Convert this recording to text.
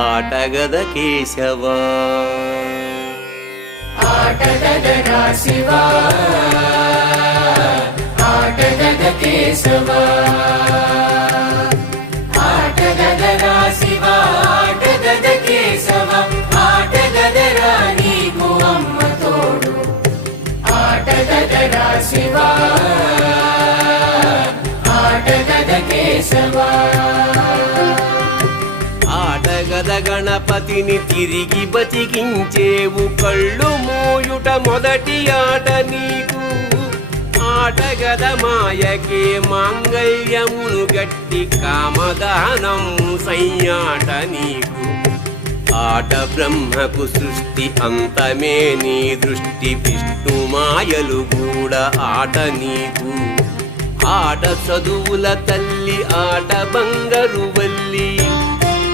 ఆటగద కేశవా ఆటగదరా శివా ఆటగద కేశవా ఆటగదరా శివా ఆటగద కేశవా ఆటగదరా నీకు అమ్మ తోడు ఆటగదరా శివా ఆటగద కేశవా ఆటగద గణపతిని తిరిగి బతికించేవు కళ్ళు మోయుట మొదటి ఆట నీకు ఆటగద మాయకే మాంగళ్యమును గట్టి కామదానం సయ్యాట నీకు ఆట బ్రహ్మకు సృష్టి అంతమే నీ దృష్టి విష్ణు మాయలు కూడా ఆట నీకు ఆట చదువుల తల్లి ఆట బంగారు వల్లి